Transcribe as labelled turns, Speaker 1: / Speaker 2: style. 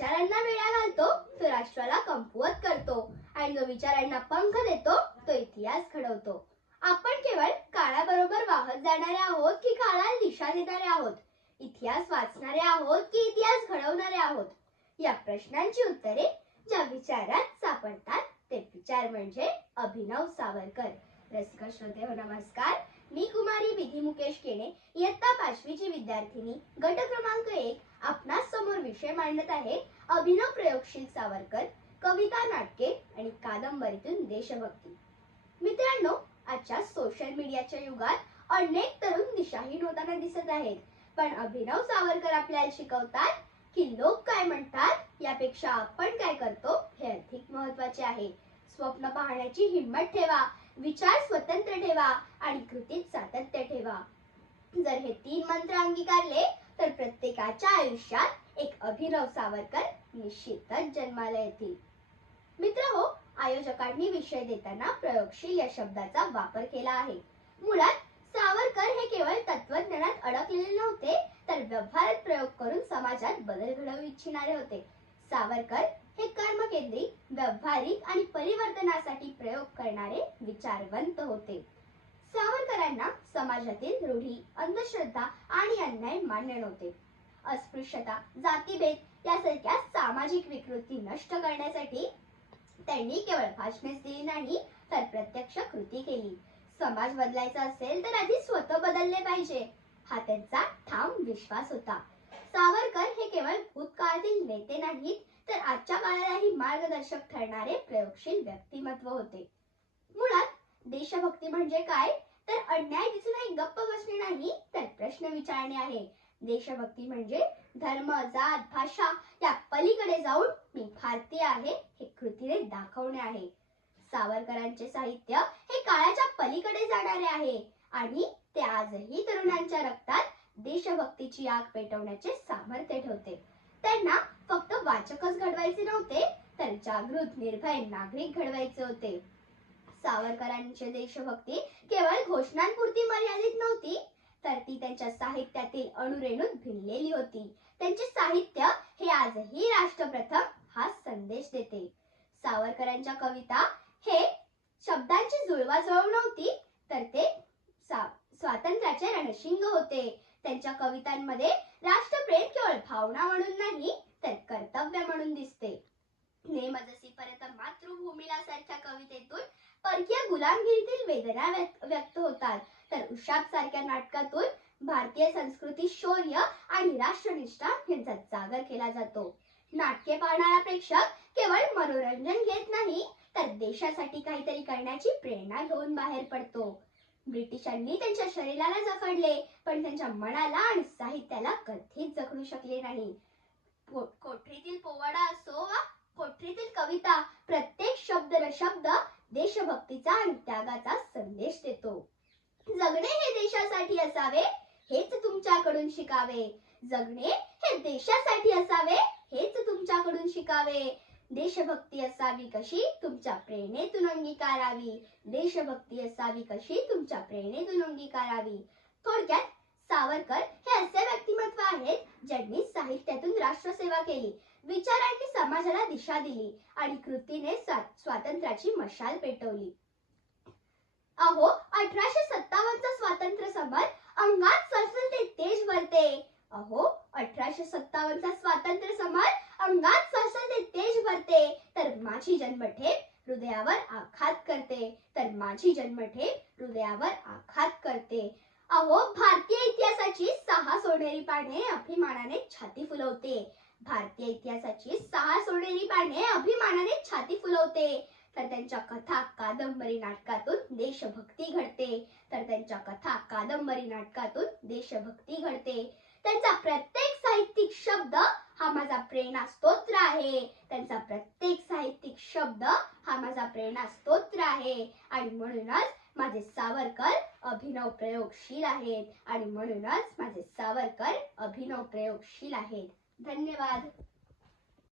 Speaker 1: विचारांना वेळा घालतो तो राष्ट्राला कमकुवत करतो. आणि जो विचारांना पंख देतो तो इतिहास घडवतो. आपण केवळ काळाबरोबर वाहत जाणारे आहोत की काळाला दिशा देणारे आहोत? इतिहास वाचणारे आहोत की इतिहास घडवणारे आहोत? या प्रश्नांची उत्तरे ज्या विचारात सापडतात ते विचार म्हणजे अभिनव सावरकर. रसिक श्रोते हो नमस्कार. मी कुमारी विधी मुकेश केणे इयत्ता पाचवीची विद्यार्थिनी गट क्रमांक एक आपणास समोर विषय मांडत आहे. अभिनव प्रयोगशील सावरकर कविता नाटके आणि कादंबरीतून देशभक्ती. मित्रांनो आजच्या सोशल मीडियाच्या युगात अनेक तरुण दिशाहीन होताना दिसत आहेत. पण अभिनव सावरकर आपल्याला शिकवतात की लोक काय म्हणतात यापेक्षा आपण काय करतो हे अधिक महत्त्वाचे आहे. स्वप्न पाहण्याची हिंमत ठेवा. विचार स्वतंत्र ठेवा आणि कृतीत सातत्य ठेवा. जर हे तीन मंत्र अंगीकारले तर प्रत्येकाच्या आयुष्यात एक अभिनव सावरकर निश्चितच जन्माला येतील. मित्र हो आयोजकांनी विषय देताना प्रयोगशील या शब्दाचा वापर केला आहे. मुळात सावरकर हे केवळ तत्वज्ञानात अडकलेले नव्हते तर व्यवहारात प्रयोग करून समाजात बदल घडवू इच्छिणारे होते. सावरकर हे कर्मकेंद्री व्यावहारिक आणि परिवर्तनासाठी प्रयोग करणारे विचारवंत होते. सावरकरांना समाजातील रूढी अंधश्रद्धा आणि अन्याय मान्य नव्हते. अस्पृश्यता जातीभेद यासारख्या सामाजिक विकृती नष्ट करण्यासाठी त्यांनी केवळ भाषणेच दिली नाही तर प्रत्यक्ष कृती केली. समाज बदलायचा असेल तर आधी स्वतः बदलले पाहिजे. हा त्यांचा ठाम विश्वास होता. सावरकर हे केवळ भूतकाळातील नेते नाहीत तर आजच्या काळालाही मार्गदर्शक ठरणारे प्रयोगशील व्यक्तिमत्व होते. मुळात देशभक्ती म्हणजे काय? तर अन्याय दिसूनही गप्प बसणे नाही तर प्रश्न विचारणे आहे. देशभक्ती म्हणजे धर्म जात भाषा या पलीकडे जाऊन मी भारतीय आहे हे कृतीने दाखवणे आहे. सावरकरांचे साहित्य हे काळाच्या पलीकडे जाणारे आहे आणि ते आजही तरुणांच्या रक्तात देशभक्तीची आग पेटवण्याचे सामर्थ्य ठेवते. त्यांना फक्त वाचकच घडवायचे नव्हते तर जागृत निर्भय नागरिक घडवायचे होते. सावरकरांची देशभक्ती केवळ घोषणांपुरती मर्यादित नव्हती तर ती त्यांच्या साहित्यातील अणुरेणूत भिनलेली होती. त्यांचे साहित्य हे आजही राष्ट्रप्रथम हा संदेश देते. सावरकरांच्या कविता हे शब्दांची जुळवाजुळव नव्हती तर ते स्वातंत्र्याचे रणशिंग होते. त्यांच्या कवितांमध्ये राष्ट्रप्रेम केवळ भावना म्हणून नाही तर कर्तव्य म्हणून दिसते. नेम जशी मातृभूमीला सारख्या कवितेतून परकीय गुलामगिरीतील वेदना व्यक्त होतात. तर उषाप सारख्या नाटकातून भारतीय संस्कृती शौर्य आणि राष्ट्रनिष्ठा यांचा जागर केला जातो. नाटके पाहणारा प्रेक्षक केवळ मनोरंजन घेत नाही तर देशासाठी काहीतरी करण्याची प्रेरणा घेऊन बाहेर पडतो. ब्रिटिशांनी त्यांच्या शरीराला जखडले पण त्यांच्या मनाला आणि साहित्याला कधीच जखडू शकले नाही. कोठरीतील पोवाडा असो वा कोठरीतील कविता प्रत्येक शब्द न शब्द देशभक्तीचा आणि त्यागाचा संदेश देतो. जगणे हे देशासाठी असावे हेच तुमच्याकडून शिकावे. जगणे हे देशासाठी असावे हेच तुमच्याकडून शिकावे. देशभक्ती असावी कशी? तुमच्या प्रेरणेतून अंगीकारावी. देशभक्ती असावी कशी? तुमच्या प्रेरणेतून अंगीकारावी. थोडक्यात सावरकर हे असे व्यक्तिमत्व आहेत ज्यांनी साहित्यातून राष्ट्रसेवा केली. विचारांनी समाजाला दिशा दिली आणि कृतीने स्वातंत्र्याची मशाल पेटवली. अहो अठराशे सत्तावन्नचा स्वातंत्र्य समर अंगात सळसळते तेज भरते. अहो अठराशे सत्तावन्नचा स्वातंत्र्य समर अंगात सळसळते करते तर माझी जन्मठेप हृदयावर आघात करते. तर माझी जन्मठेप हृदयावर आघात करते. अहो भारतीय इतिहासाची सहा सोनेरी पाने अभिमानाने छाती फुलवते. भारतीय इतिहासाची सहा सोनेरी पाने अभिमानाने छाती फुलवते. तर त्यांच्या कथा कादंबरी नाटकातून देशभक्ती घडते. तर त्यांच्या कथा कादंबरी नाटकातून देशभक्ती घडते. त्यांचा प्रत्येक हा माझा प्रेरणा स्तोत्र आहे. त्यांचा प्रत्येक साहित्यिक शब्द हा माझा प्रेरणा स्तोत्र आहे. आणि म्हणूनच माझे सावरकर अभिनव प्रयोगशील आहेत. आणि म्हणूनच माझे सावरकर अभिनव प्रयोगशील आहेत. धन्यवाद.